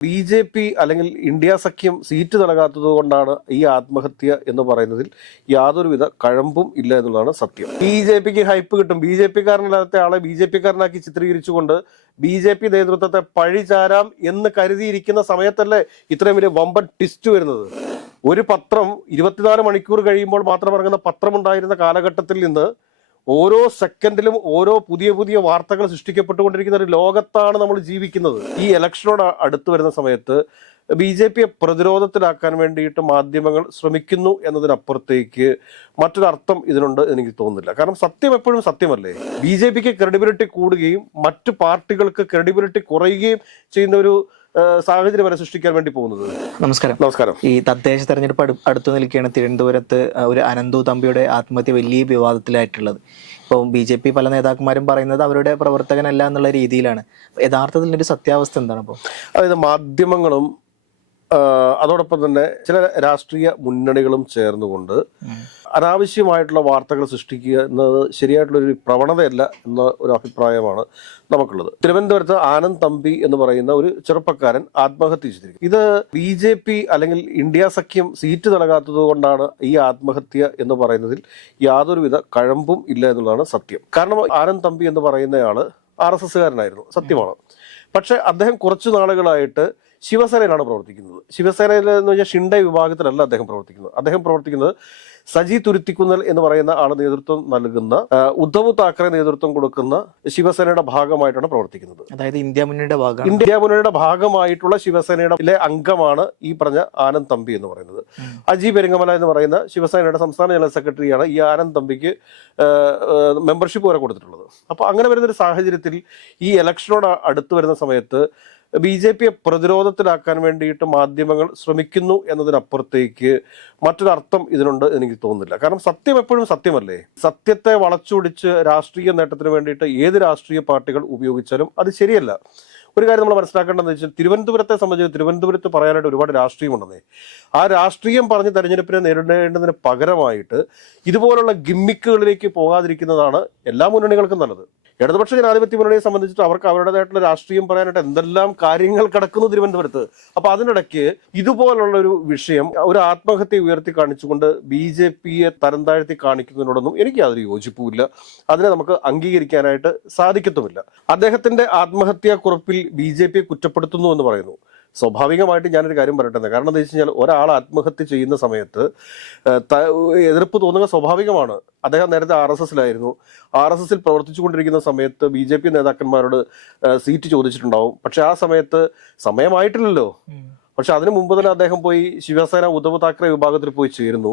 BJP അല്ലെങ്കിൽ India സഖ്യം seat നൽകാത്തത് കൊണ്ടാണ് ഈ ആത്മഹത്യ എന്ന് പറയുന്നതിൽ യാതൊരുവിധ കഴമ്പും ഇല്ല എന്നുള്ളതാണ് സത്യം. BJPക്ക് ഹൈപ്പ് കിട്ടും, BJP-കാരനല്ലാത്ത ആളെ BJP-കാരനാക്കി ചിത്രീകരിച്ചുകൊണ്ട് BJP നേതൃത്വത്തെ പഴിചാരാം എന്ന് കരുതിയിരിക്കുന്ന സമയത്തല്ലേ ഇത്രയും വലിയ വമ്പൻ ട്വിസ്റ്റ് വരുന്നത്. ഒരു പത്രം 24 മണിക്കൂർ കഴിയുമ്പോൾ മാത്രം ഇറങ്ങുന്ന പത്രമുണ്ടായിരുന്ന കാലഘട്ടത്തിൽ നിന്ന് ഓരോ സെക്കൻഡിലും ഓരോ പുതിയ പുതിയ വാർത്തകൾ സൃഷ്ടിക്കപ്പെട്ടുകൊണ്ടിരിക്കുന്ന ഒരു ലോകത്താണ് നമ്മൾ ജീവിക്കുന്നത്. ഈ ഇലക്ഷനോട് അടുത്ത് വരുന്ന സമയത്ത് BJP-യെ പ്രതിരോധത്തിലാക്കാൻ വേണ്ടിയിട്ട് മാധ്യമങ്ങൾ ശ്രമിക്കുന്നു എന്നതിനപ്പുറത്തേക്ക് മറ്റൊരർത്ഥം ഇതിനുണ്ട് എനിക്ക് തോന്നുന്നില്ല. കാരണം സത്യം എപ്പോഴും സത്യമല്ലേ. BJP-ക്ക് ക്രെഡിബിലിറ്റി കൂടുകയും മറ്റു പാർട്ടികൾക്ക് ക്രെഡിബിലിറ്റി കുറയുകയും ചെയ്യുന്ന ഒരു സാഹചര്യം വരെ സൃഷ്ടിക്കാൻ വേണ്ടി പോകുന്നത്. നമസ്കാരം. ഈ തദ്ദേശ തെരഞ്ഞെടുപ്പ് അടുത്തു നിൽക്കുകയാണ്. തിരുവനന്തപുരത്ത് ഒരു അനന്തു തമ്പിയുടെ ആത്മഹത്യ വലിയ വിവാദത്തിലായിട്ടുള്ളത്. ഇപ്പോൾ BJP പല നേതാക്കന്മാരും പറയുന്നത് അവരുടെ പ്രവർത്തകനല്ല എന്നുള്ള രീതിയിലാണ്. യഥാർത്ഥത്തിൽ ഒരു സത്യാവസ്ഥ എന്താണ്? അപ്പോൾ അതായത് മാധ്യമങ്ങളും അതോടൊപ്പം തന്നെ ചില രാഷ്ട്രീയ മുന്നണികളും ചേർന്നുകൊണ്ട് അനാവശ്യമായിട്ടുള്ള വാർത്തകൾ സൃഷ്ടിക്കുക എന്നത് ശരിയായിട്ടുള്ളൊരു പ്രവണതയല്ല എന്ന ഒരു അഭിപ്രായമാണ് നമുക്കുള്ളത്. തിരുവനന്തപുരത്ത് ആനന്ദ് തമ്പി എന്ന് പറയുന്ന ഒരു ചെറുപ്പക്കാരൻ ആത്മഹത്യ ചെയ്തിരിക്കും. ഇത് BJP അല്ലെങ്കിൽ ഇന്ത്യ സഖ്യം സീറ്റ് നൽകാത്തത് കൊണ്ടാണ് ഈ ആത്മഹത്യ എന്ന് പറയുന്നതിൽ യാതൊരുവിധ കഴമ്പും ഇല്ല എന്നുള്ളതാണ് സത്യം. കാരണം ആനന്ദ് തമ്പി എന്ന് പറയുന്നയാള് RSS-കാരനായിരുന്നു, സത്യമാണ്. പക്ഷെ അദ്ദേഹം കുറച്ചു നാളുകളായിട്ട് ശിവസേനയിലാണ് പ്രവർത്തിക്കുന്നത്. ശിവസേനയിൽ എന്ന് വെച്ചാൽ ഷിൻഡെ വിഭാഗത്തിലല്ല അദ്ദേഹം പ്രവർത്തിക്കുന്നത്. അദ്ദേഹം പ്രവർത്തിക്കുന്നത് സജി തുരുത്തിക്കുന്നൽ എന്ന് പറയുന്ന ആൾ നേതൃത്വം നൽകുന്ന, ഉദ്ധവ് താക്കറെ നേതൃത്വം കൊടുക്കുന്ന ശിവസേനയുടെ ഭാഗമായിട്ടാണ് പ്രവർത്തിക്കുന്നത്. അതായത് ഇന്ത്യ മുന്നണിയുടെ ഭാഗമായിട്ടുള്ള ശിവസേനയുടെ അംഗമാണ് ഈ പറഞ്ഞ ആനന്ദ് തമ്പി എന്ന് പറയുന്നത്. അജി പെരിങ്ങമല എന്ന് പറയുന്ന ശിവസേനയുടെ സംസ്ഥാന ജനറൽ സെക്രട്ടറിയാണ് ഈ ആനന്ദ് തമ്പിക്ക് മെമ്പർഷിപ്പ് വരെ കൊടുത്തിട്ടുള്ളത്. അപ്പൊ അങ്ങനെ വരുന്നൊരു സാഹചര്യത്തിൽ ഈ ഇലക്ഷനോട് അടുത്ത് വരുന്ന സമയത്ത് BJP-യെ പ്രതിരോധത്തിലാക്കാൻ വേണ്ടിയിട്ട് മാധ്യമങ്ങൾ ശ്രമിക്കുന്നു എന്നതിനപ്പുറത്തേക്ക് മറ്റൊരർത്ഥം ഇതിനുണ്ട് എനിക്ക് തോന്നുന്നില്ല. കാരണം സത്യം എപ്പോഴും സത്യമല്ലേ. സത്യത്തെ വളച്ചൊടിച്ച് രാഷ്ട്രീയ നേട്ടത്തിന് വേണ്ടിയിട്ട് ഏത് രാഷ്ട്രീയ പാർട്ടികൾ ഉപയോഗിച്ചാലും അത് ശരിയല്ല. ഒരു കാര്യം നമ്മൾ മനസ്സിലാക്കേണ്ടതെന്ന് വെച്ചാൽ തിരുവനന്തപുരത്തെ സംബന്ധിച്ച് തിരുവനന്തപുരത്ത് പറയാനായിട്ട് ഒരുപാട് രാഷ്ട്രീയമുണ്ടെന്നേ. ആ രാഷ്ട്രീയം പറഞ്ഞ് തെരഞ്ഞെടുപ്പിനെ നേരിടേണ്ടതിന് പകരമായിട്ട് ഇതുപോലുള്ള ഗിമ്മിക്കുകളിലേക്ക് പോകാതിരിക്കുന്നതാണ് എല്ലാ മുന്നണികൾക്കും നല്ലത്. ഇടതുപക്ഷ ജനാധിപത്യ മുന്നണിയെ സംബന്ധിച്ചിട്ട് അവർക്ക് അവരുടേതായിട്ടുള്ള രാഷ്ട്രീയം പറയാനായിട്ട് എന്തെല്ലാം കാര്യങ്ങൾ കിടക്കുന്നു തിരുവനന്തപുരത്ത്. അപ്പൊ അതിനിടയ്ക്ക് ഇതുപോലുള്ള ഒരു വിഷയം, ഒരു ആത്മഹത്യ ഉയർത്തി കാണിച്ചുകൊണ്ട് BJP-യെ തരം താഴ്ത്തി കാണിക്കുന്നതിനോടൊന്നും എനിക്ക് യാതൊരു യോജിപ്പുമില്ല. അതിനെ നമുക്ക് അംഗീകരിക്കാനായിട്ട് സാധിക്കത്തുമില്ല. അദ്ദേഹത്തിന്റെ ആത്മഹത്യാ കുറിപ്പിൽ BJP-യെ കുറ്റപ്പെടുത്തുന്നു എന്ന് പറയുന്നു. സ്വാഭാവികമായിട്ട് ഞാനൊരു കാര്യം പറയട്ടെ. കാരണം എന്താ വെച്ച് കഴിഞ്ഞാൽ ഒരാൾ ആത്മഹത്യ ചെയ്യുന്ന സമയത്ത് എതിർപ്പ് തോന്നുക സ്വാഭാവികമാണ്. അദ്ദേഹം നേരത്തെ RSS-ലായിരുന്നു. RSS-ൽ പ്രവർത്തിച്ചു കൊണ്ടിരിക്കുന്ന സമയത്ത് BJP നേതാക്കന്മാരോട് സീറ്റ് ചോദിച്ചിട്ടുണ്ടാവും. പക്ഷെ ആ സമയത്ത് സമയമായിട്ടില്ലല്ലോ. പക്ഷെ അതിനു മുമ്പ് തന്നെ അദ്ദേഹം പോയി ശിവസേന ഉദ്ധവ് താക്കറെ വിഭാഗത്തിൽ പോയി ചേരുന്നു.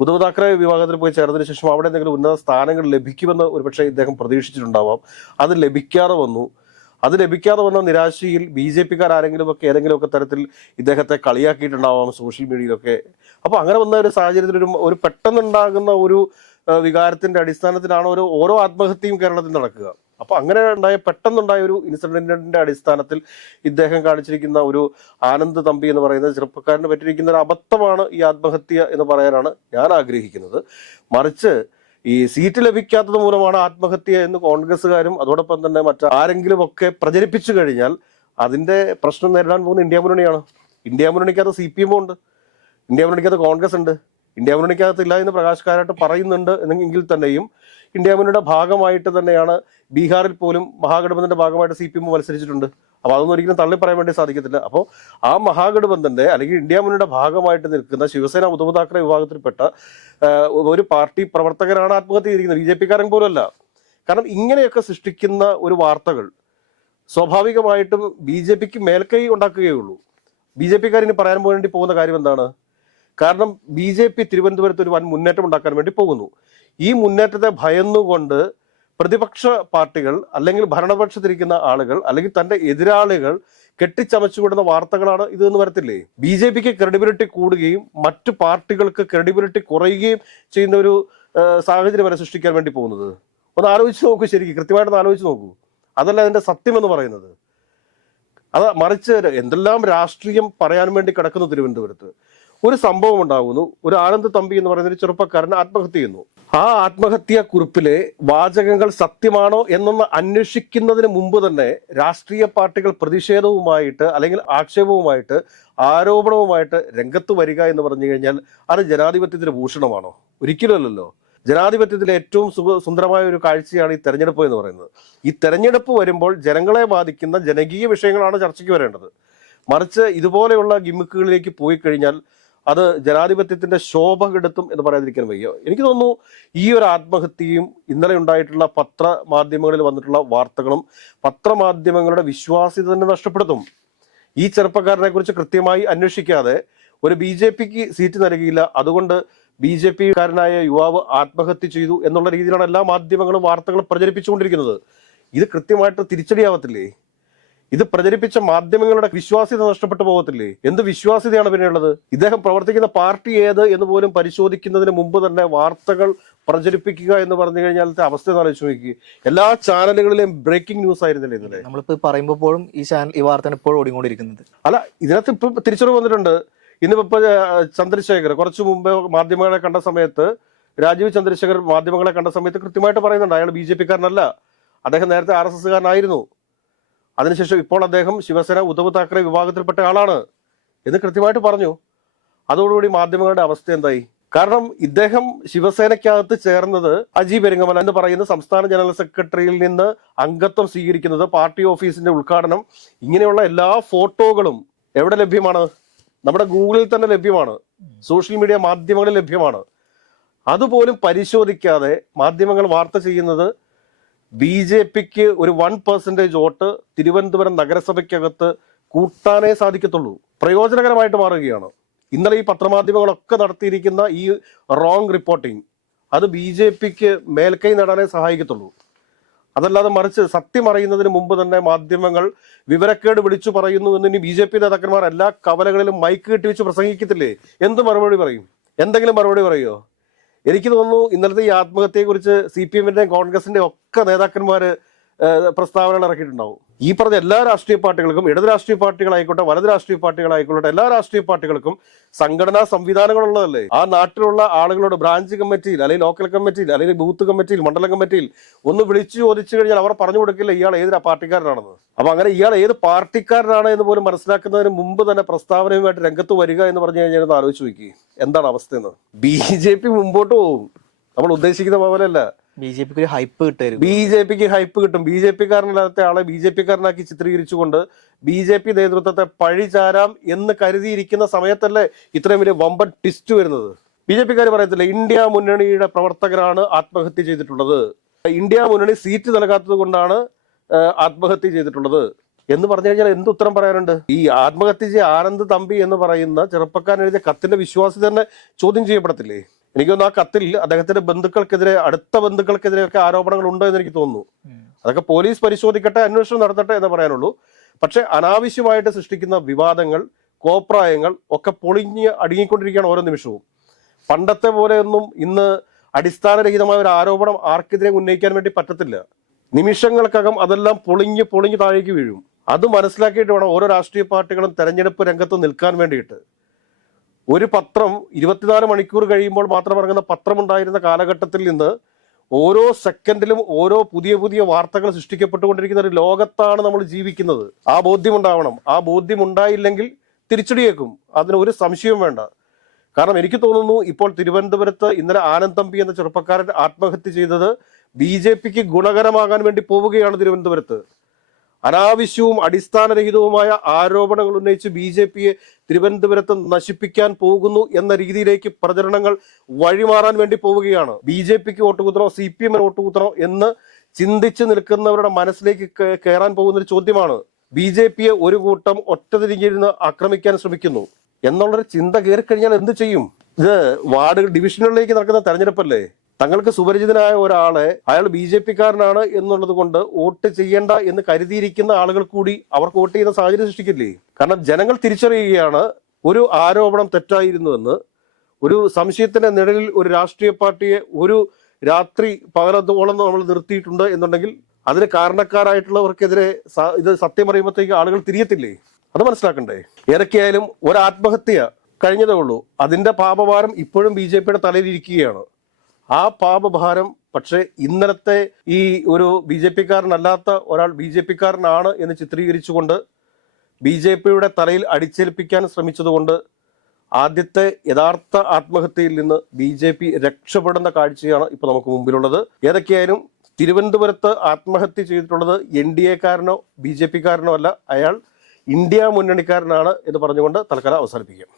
ഉദ്ധവ് താക്കറെ വിഭാഗത്തിൽ പോയി ചേർന്നതിന് ശേഷം അവിടെ എന്തെങ്കിലും ഉന്നത സ്ഥാനങ്ങൾ ലഭിക്കുമെന്ന് ഒരുപക്ഷെ ഇദ്ദേഹം പ്രതീക്ഷിച്ചിട്ടുണ്ടാവാം. അത് ലഭിക്കാതെ വന്നു. അത് ലഭിക്കാതെ വന്ന നിരാശയിൽ BJP-കാർ ആരെങ്കിലുമൊക്കെ ഏതെങ്കിലുമൊക്കെ തരത്തിൽ ഇദ്ദേഹത്തെ കളിയാക്കിയിട്ടുണ്ടാവാം സോഷ്യൽ മീഡിയയിലൊക്കെ. അപ്പൊ അങ്ങനെ വന്ന ഒരു സാഹചര്യത്തിൽ ഒരു പെട്ടെന്നുണ്ടാകുന്ന ഒരു വികാരത്തിന്റെ അടിസ്ഥാനത്തിലാണ് ഓരോ ആത്മഹത്യയും കേരളത്തിൽ നടക്കുക. അപ്പൊ അങ്ങനെ പെട്ടെന്നുണ്ടായ ഒരു ഇൻസിഡന്റിന്റെ അടിസ്ഥാനത്തിൽ ഇദ്ദേഹം കാണിച്ചിരിക്കുന്ന ഒരു ആനന്ദ് തമ്പി എന്ന് പറയുന്ന ചെറുപ്പക്കാരന് പറ്റിയിരിക്കുന്ന ഒരു അബദ്ധമാണ് ഈ ആത്മഹത്യ എന്ന് പറയാനാണ് ഞാൻ ആഗ്രഹിക്കുന്നത്. മറിച്ച് ഈ സീറ്റ് ലഭിക്കാത്തത് മൂലമാണ് ആത്മഹത്യ എന്ന് കോൺഗ്രസ്സുകാരും അതോടൊപ്പം തന്നെ മറ്റാരെങ്കിലും ഒക്കെ പ്രചരിപ്പിച്ചു കഴിഞ്ഞാൽ അതിന്റെ പ്രശ്നം നേരിടാൻ പോകുന്ന ഇന്ത്യ മുന്നണിയാണ്. ഇന്ത്യ മുന്നണിക്കകത്ത് CPM ഉണ്ട്, ഇന്ത്യ മുന്നണിക്കകത്ത് കോൺഗ്രസ് ഉണ്ട്. ഇന്ത്യ മുന്നണിക്കകത്ത് ഇല്ല എന്ന് പ്രകാശ് കാരാട്ട് പറയുന്നുണ്ട് എന്നെങ്കിൽ തന്നെയും ഇന്ത്യ മുന്നണിയുടെ ഭാഗമായിട്ട് തന്നെയാണ് ബീഹാറിൽ പോലും മഹാഗഠബന്ധന്റെ ഭാഗമായിട്ട് CPM മത്സരിച്ചിട്ടുണ്ട്. അപ്പൊ അതൊന്നും ഒരിക്കലും തള്ളി പറയാൻ വേണ്ടി സാധിക്കത്തില്ല. അപ്പോൾ ആ മഹാഗഠബന്ധന്റെ അല്ലെങ്കിൽ ഇന്ത്യ മുന്നണിയുടെ ഭാഗമായിട്ട് നിൽക്കുന്ന ശിവസേന ഉദ്ധവ് താക്കറെ വിഭാഗത്തിൽപ്പെട്ട ഒരു പാർട്ടി പ്രവർത്തകരാണ് ആത്മഹത്യ ചെയ്തിരിക്കുന്നത്, BJP-കാരൻ പോലും അല്ല. കാരണം ഇങ്ങനെയൊക്കെ സൃഷ്ടിക്കുന്ന ഒരു വാർത്തകൾ സ്വാഭാവികമായിട്ടും BJP-ക്ക് മേൽക്കൈ ഉണ്ടാക്കുകയുള്ളൂ. BJP-കാരിന് പറയാൻ വേണ്ടി പോകുന്ന കാര്യം എന്താണ്? കാരണം BJP തിരുവനന്തപുരത്ത് ഒരു വൻ മുന്നേറ്റം ഉണ്ടാക്കാൻ വേണ്ടി പോകുന്നു. ഈ മുന്നേറ്റത്തെ ഭയന്നുകൊണ്ട് പ്രതിപക്ഷ പാർട്ടികൾ അല്ലെങ്കിൽ ഭരണപക്ഷത്തിരിക്കുന്ന ആളുകൾ അല്ലെങ്കിൽ തന്റെ എതിരാളികൾ കെട്ടിച്ചമച്ചുവിടുന്ന വാർത്തകളാണ് ഇത് എന്ന് വരത്തില്ലേ. BJP-ക്ക് ക്രെഡിബിലിറ്റി കൂടുകയും മറ്റു പാർട്ടികൾക്ക് ക്രെഡിബിലിറ്റി കുറയുകയും ചെയ്യുന്ന ഒരു സാഹചര്യം വരെ സൃഷ്ടിക്കാൻ വേണ്ടി പോകുന്നത്. ഒന്ന് ആലോചിച്ച് നോക്കൂ, ശരിക്കും കൃത്യമായിട്ടൊന്ന് ആലോചിച്ച് നോക്കൂ. അതല്ല അതിന്റെ സത്യം എന്ന് പറയുന്നത്. അത് മറിച്ച് എന്തെല്ലാം രാഷ്ട്രീയം പറയാൻ വേണ്ടി കിടക്കുന്നു തിരുവനന്തപുരത്ത്. ഒരു സംഭവം ഉണ്ടാകുന്നു. ഒരു ആനന്ദ് തമ്പി എന്ന് പറയുന്ന ഒരു ചെറുപ്പക്കാരൻ ആത്മഹത്യ ചെയ്യുന്നു. ആ ആത്മഹത്യാ കുറിപ്പിലെ വാചകങ്ങൾ സത്യമാണോ എന്നൊന്ന് അന്വേഷിക്കുന്നതിന് മുമ്പ് തന്നെ രാഷ്ട്രീയ പാർട്ടികൾ പ്രതിഷേധവുമായിട്ട് അല്ലെങ്കിൽ ആക്ഷേപവുമായിട്ട് ആരോപണവുമായിട്ട് രംഗത്ത് വരിക എന്ന് പറഞ്ഞു കഴിഞ്ഞാൽ അത് ജനാധിപത്യത്തിന്റെ ഭൂഷണമാണോ? ഒരിക്കലുമല്ലല്ലോ. ജനാധിപത്യത്തിലെ ഏറ്റവും സുന്ദരമായ ഒരു കാഴ്ചയാണ് ഈ തെരഞ്ഞെടുപ്പ് എന്ന് പറയുന്നത്. ഈ തെരഞ്ഞെടുപ്പ് വരുമ്പോൾ ജനങ്ങളെ ബാധിക്കുന്ന ജനകീയ വിഷയങ്ങളാണ് ചർച്ചയ്ക്ക് വരേണ്ടത്. മറിച്ച് ഇതുപോലെയുള്ള ഗിമ്മിക്കുകളിലേക്ക് പോയി കഴിഞ്ഞാൽ അത് ജനാധിപത്യത്തിന്റെ ശോഭ കെടുത്തും എന്ന് പറയാതിരിക്കാൻ വയ്യ. എനിക്ക് തോന്നുന്നു ഈ ഒരു ആത്മഹത്യയും ഇന്നലെ ഉണ്ടായിട്ടുള്ള പത്രമാധ്യമങ്ങളിൽ വന്നിട്ടുള്ള വാർത്തകളും പത്രമാധ്യമങ്ങളുടെ വിശ്വാസ്യത തന്നെ നഷ്ടപ്പെടുത്തും. ഈ ചെറുപ്പക്കാരനെ കുറിച്ച് കൃത്യമായി അന്വേഷിക്കാതെ ഒരു BJPക്ക് സീറ്റ് നൽകിയില്ല, അതുകൊണ്ട് BJP കാരനായ യുവാവ് ആത്മഹത്യ ചെയ്തു എന്നുള്ള രീതിയിലാണ് എല്ലാ മാധ്യമങ്ങളും വാർത്തകളും പ്രചരിപ്പിച്ചുകൊണ്ടിരിക്കുന്നത്. ഇത് കൃത്യമായിട്ട് തിരിച്ചടിയാവത്തില്ലേ? ഇത് പ്രചരിപ്പിച്ച മാധ്യമങ്ങളുടെ വിശ്വാസ്യത നഷ്ടപ്പെട്ടു പോകത്തില്ലേ? എന്ത് വിശ്വാസ്യതയാണ് പിന്നെയുള്ളത്? ഇദ്ദേഹം പ്രവർത്തിക്കുന്ന പാർട്ടി ഏത് എന്ന് പോലും പരിശോധിക്കുന്നതിന് മുമ്പ് തന്നെ വാർത്തകൾ പ്രചരിപ്പിക്കുക എന്ന് പറഞ്ഞു കഴിഞ്ഞാലത്തെ അവസ്ഥ എന്ന് ആലോചിച്ച് നോക്കി. എല്ലാ ചാനലുകളിലെയും ബ്രേക്കിംഗ് ന്യൂസ് ആയിരുന്നില്ലേ ഇന്നലെ? നമ്മളിപ്പോ പറയുമ്പോഴും ഈ വാർത്ത ഇപ്പോഴും ഓടിക്കൊണ്ടിരിക്കുന്നത്. അല്ല, ഇതിനകത്ത് ഇപ്പൊ തിരിച്ചറിവ് വന്നിട്ടുണ്ട്. ഇന്നിപ്പോ ചന്ദ്രശേഖർ കുറച്ചു മുമ്പ് മാധ്യമങ്ങളെ കണ്ട സമയത്ത്, രാജീവ് ചന്ദ്രശേഖർ മാധ്യമങ്ങളെ കണ്ട സമയത്ത് കൃത്യമായിട്ട് പറയുന്നുണ്ട് അയാൾ BJP കാരനല്ല, അദ്ദേഹം നേരത്തെ RSS കാരനായിരുന്നു, അതിനുശേഷം ഇപ്പോൾ അദ്ദേഹം ശിവസേന ഉദ്ധവ് താക്കറെ വിഭാഗത്തിൽപ്പെട്ട ആളാണ് എന്ന് കൃത്യമായിട്ട് പറഞ്ഞു. അതോടുകൂടി മാധ്യമങ്ങളുടെ അവസ്ഥ എന്തായി? കാരണം ഇദ്ദേഹം ശിവസേനയ്ക്കകത്ത് ചേർന്നത് അജി പെരിങ്ങമല എന്ന് പറയുന്ന സംസ്ഥാന ജനറൽ സെക്രട്ടറിയിൽ നിന്ന് അംഗത്വം സ്വീകരിക്കുന്നത്, പാർട്ടി ഓഫീസിന്റെ ഉദ്ഘാടനം, ഇങ്ങനെയുള്ള എല്ലാ ഫോട്ടോകളും എവിടെ ലഭ്യമാണ്? നമ്മുടെ ഗൂഗിളിൽ തന്നെ ലഭ്യമാണ്, സോഷ്യൽ മീഡിയ മാധ്യമങ്ങളിൽ ലഭ്യമാണ്. അതുപോലും പരിശോധിക്കാതെ മാധ്യമങ്ങൾ വാർത്ത ചെയ്യുന്നത് BJPക്ക് ഒരു 1% വോട്ട് തിരുവനന്തപുരം നഗരസഭയ്ക്കകത്ത് കൂട്ടാനേ സാധിക്കത്തുള്ളൂ. പ്രയോജനകരമായിട്ട് മാറുകയാണ്. ഇന്നലെ ഈ പത്രമാധ്യമങ്ങളൊക്കെ നടത്തിയിരിക്കുന്ന ഈ റോങ് റിപ്പോർട്ടിംഗ് അത് BJPക്ക് മേൽക്കൈ നേടാനേ സഹായിക്കത്തുള്ളൂ. അതല്ലാതെ മറിച്ച് സത്യം അറിയുന്നതിന് മുമ്പ് തന്നെ മാധ്യമങ്ങൾ വിവരക്കേട് വിളിച്ചു പറയുന്നു എന്ന് ഇനി BJP നേതാക്കന്മാർ എല്ലാ കവലകളിലും മൈക്ക് കെട്ടി വെച്ച് പ്രസംഗിക്കത്തില്ലേ? എന്ത് മറുപടി പറയും? എന്തെങ്കിലും മറുപടി പറയുമോ? എനിക്ക് തോന്നുന്നു ഇന്നലത്തെ ഈ ആത്മഹത്യയെക്കുറിച്ച് CPMന്റെയും കോൺഗ്രസിന്റെയും ഒക്കെ നേതാക്കന്മാര് പ്രസ്താവനകൾ ഇറക്കിയിട്ടുണ്ടാവും. ഈ പറഞ്ഞ എല്ലാ രാഷ്ട്രീയ പാർട്ടികൾക്കും, ഇടത് രാഷ്ട്രീയ പാർട്ടികളായിക്കോട്ടെ വലത് രാഷ്ട്രീയ പാർട്ടികളായിക്കോട്ടെ, എല്ലാ രാഷ്ട്രീയ പാർട്ടികൾക്കും സംഘടനാ സംവിധാനങ്ങളുള്ളതല്ലേ? ആ നാട്ടിലുള്ള ആളുകളോട് ബ്രാഞ്ച് കമ്മിറ്റിയിൽ അല്ലെങ്കിൽ ലോക്കൽ കമ്മിറ്റിയിൽ അല്ലെങ്കിൽ ബൂത്ത് കമ്മിറ്റിയിൽ മണ്ഡലം കമ്മിറ്റിയിൽ ഒന്ന് വിളിച്ചു ചോദിച്ചു കഴിഞ്ഞാൽ അവർ പറഞ്ഞു കൊടുക്കില്ല ഇയാൾ ഏത് പാർട്ടിക്കാരനാണെന്ന്. അപ്പൊ അങ്ങനെ ഇയാൾ ഏത് പാർട്ടിക്കാരനാണ് എന്ന് പോലും മനസ്സിലാക്കുന്നതിന് മുമ്പ് തന്നെ പ്രസ്താവനയുമായിട്ട് രംഗത്ത് വരിക എന്ന് പറഞ്ഞു കഴിഞ്ഞാൽ ഒന്ന് ആലോചിച്ച് നോക്കി എന്താണ് അവസ്ഥയെന്ന്. BJP മുമ്പോട്ട് പോകും, നമ്മൾ ഉദ്ദേശിക്കുന്ന പോലെയല്ല. BJPക്ക് ഒരു ഹൈപ്പ് കിട്ടും. BJPക്ക് ഹൈപ്പ് കിട്ടും. BJP കാരനല്ലാത്ത ആളെ BJP കാരനാക്കി ചിത്രീകരിച്ചുകൊണ്ട് BJP നേതൃത്വത്തെ പഴിചാരാം എന്ന് കരുതിയിരിക്കുന്ന സമയത്തല്ലേ ഇത്രയും വലിയ വമ്പൻ ട്വിസ്റ്റ് വരുന്നത്? BJP കാര് പറയത്തില്ല ഇന്ത്യ മുന്നണിയുടെ പ്രവർത്തകരാണ് ആത്മഹത്യ ചെയ്തിട്ടുള്ളത്, ഇന്ത്യ മുന്നണി സീറ്റ് നൽകാത്തത് കൊണ്ടാണ് ആത്മഹത്യ ചെയ്തിട്ടുള്ളത് എന്ന് പറഞ്ഞു കഴിഞ്ഞാൽ എന്ത് ഉത്തരം പറയാനുണ്ട്? ഈ ആത്മഹത്യ ചെയ്യ ആനന്ദ് തമ്പി എന്ന് പറയുന്ന ചെറുപ്പക്കാരൻ എഴുതിയ കത്തിന്റെ വിശ്വാസ്യത തന്നെ ചോദ്യം ചെയ്യപ്പെടത്തില്ലേ? എനിക്ക് തോന്നുന്നു ആ കത്തിൽ അദ്ദേഹത്തിന്റെ ബന്ധുക്കൾക്കെതിരെ, അടുത്ത ബന്ധുക്കൾക്കെതിരെയൊക്കെ ആരോപണങ്ങൾ ഉണ്ട് എന്ന് എനിക്ക് തോന്നുന്നു. അതൊക്കെ പോലീസ് പരിശോധിക്കട്ടെ, അന്വേഷണം നടത്തട്ടെ എന്ന് പറയാനുള്ളൂ. പക്ഷെ അനാവശ്യമായിട്ട് സൃഷ്ടിക്കുന്ന വിവാദങ്ങൾ, കോപ്രായങ്ങൾ ഒക്കെ പൊളിഞ്ഞ് അടുങ്ങിക്കൊണ്ടിരിക്കുകയാണ് ഓരോ നിമിഷവും. പണ്ടത്തെ പോലെയൊന്നും ഇന്ന് അടിസ്ഥാനരഹിതമായ ഒരു ആരോപണം ആർക്കെതിരെ ഉന്നയിക്കാൻ വേണ്ടി പറ്റത്തില്ല. നിമിഷങ്ങൾക്കകം അതെല്ലാം പൊളിഞ്ഞ് താഴേക്ക് വീഴും. അത് മനസ്സിലാക്കിയിട്ട് വേണം ഓരോ രാഷ്ട്രീയ പാർട്ടികളും തെരഞ്ഞെടുപ്പ് രംഗത്ത് നിൽക്കാൻ വേണ്ടിയിട്ട്. ഒരു പത്രം 24 മണിക്കൂർ കഴിയുമ്പോൾ മാത്രം ഇറങ്ങുന്ന പത്രമുണ്ടായിരുന്ന കാലഘട്ടത്തിൽ നിന്ന് ഓരോ സെക്കൻഡിലും ഓരോ പുതിയ വാർത്തകൾ സൃഷ്ടിക്കപ്പെട്ടുകൊണ്ടിരിക്കുന്ന ഒരു ലോകത്താണ് നമ്മൾ ജീവിക്കുന്നത്. ആ ബോധ്യം ഉണ്ടാവണം. ആ ബോധ്യം ഉണ്ടായില്ലെങ്കിൽ തിരിച്ചടിയേക്കും, അതിന് ഒരു സംശയവും വേണ്ട. കാരണം എനിക്ക് തോന്നുന്നു ഇപ്പോൾ തിരുവനന്തപുരത്ത് ഇന്നലെ ആനന്ദ് തമ്പി എന്ന ചെറുപ്പക്കാരൻ ആത്മഹത്യ ചെയ്തത് BJPക്ക് ഗുണകരമാകാൻ വേണ്ടി പോവുകയാണ്. തിരുവനന്തപുരത്ത് അനാവശ്യവും അടിസ്ഥാനരഹിതവുമായ ആരോപണങ്ങൾ ഉന്നയിച്ച് BJPയെ തിരുവനന്തപുരത്ത് നശിപ്പിക്കാൻ പോകുന്നു എന്ന രീതിയിലേക്ക് പ്രചരണങ്ങൾ വഴിമാറാൻ വേണ്ടി പോവുകയാണ്. BJPക്ക് വോട്ട് കുത്തണോ CPMന് വോട്ട് കുത്തണോ എന്ന് ചിന്തിച്ച് നിൽക്കുന്നവരുടെ മനസ്സിലേക്ക് കയറാൻ പോകുന്ന ഒരു ചോദ്യമാണ്. BJPയെ ഒരു കൂട്ടം ഒറ്റതിരിഞ്ഞിരുന്ന് ആക്രമിക്കാൻ ശ്രമിക്കുന്നു എന്നുള്ളൊരു ചിന്ത കയറിക്കഴിഞ്ഞാൽ എന്ത് ചെയ്യും? ഇത് വാർഡ് ഡിവിഷനുകളിലേക്ക് നടക്കുന്ന തെരഞ്ഞെടുപ്പല്ലേ? തങ്ങൾക്ക് സുപരിചിതനായ ഒരാളെ അയാൾ BJP കാരനാണ് എന്നുള്ളത് കൊണ്ട് വോട്ട് ചെയ്യേണ്ട എന്ന് കരുതിയിരിക്കുന്ന ആളുകൾ കൂടി അവർക്ക് വോട്ട് ചെയ്യുന്ന സാഹചര്യം സൃഷ്ടിക്കില്ലേ? കാരണം ജനങ്ങൾ തിരിച്ചറിയുകയാണ് ഒരു ആരോപണം തെറ്റായിരുന്നുവെന്ന്. ഒരു സംശയത്തിന്റെ നിഴലിൽ ഒരു രാഷ്ട്രീയ പാർട്ടിയെ ഒരു രാത്രി പകലത്തോളം നമ്മൾ നിർത്തിയിട്ടുണ്ട് എന്നുണ്ടെങ്കിൽ അതിന് കാരണക്കാരായിട്ടുള്ളവർക്കെതിരെ ഇത് സത്യം അറിയുമ്പോഴത്തേക്ക് ആളുകൾ തിരിയത്തില്ലേ? അത് മനസ്സിലാക്കണ്ടേ? ഏതൊക്കെയായാലും ഒരു ആത്മഹത്യ കഴിഞ്ഞതേ ഉള്ളൂ, അതിന്റെ പാപഭാരം ഇപ്പോഴും BJPയുടെ തലയിൽ ഇരിക്കുകയാണ്. ആ പാപഭാരം പക്ഷേ ഇന്നലത്തെ ഈ ഒരു ബി ജെ പിക്കാരനല്ലാത്ത ഒരാൾ ബി ജെ പിക്കാരനാണ് എന്ന് ചിത്രീകരിച്ചുകൊണ്ട് ബി ജെ പിയുടെ തലയിൽ അടിച്ചേൽപ്പിക്കാൻ ശ്രമിച്ചതുകൊണ്ട് ആദ്യത്തെ യഥാർത്ഥ ആത്മഹത്യയിൽ നിന്ന് ബി ജെ പി രക്ഷപ്പെടുന്ന കാഴ്ചയാണ് ഇപ്പോൾ നമുക്ക് മുമ്പിലുള്ളത്. ഏതൊക്കെയായാലും തിരുവനന്തപുരത്ത് ആത്മഹത്യ ചെയ്തിട്ടുള്ളത് എൻ ഡി എക്കാരനോ ബി ജെ പിക്കാരനോ അല്ല, അയാൾ ഇന്ത്യ മുന്നണിക്കാരനാണ് എന്ന് പറഞ്ഞുകൊണ്ട് തൽക്കാലം അവസാനിപ്പിക്കാം.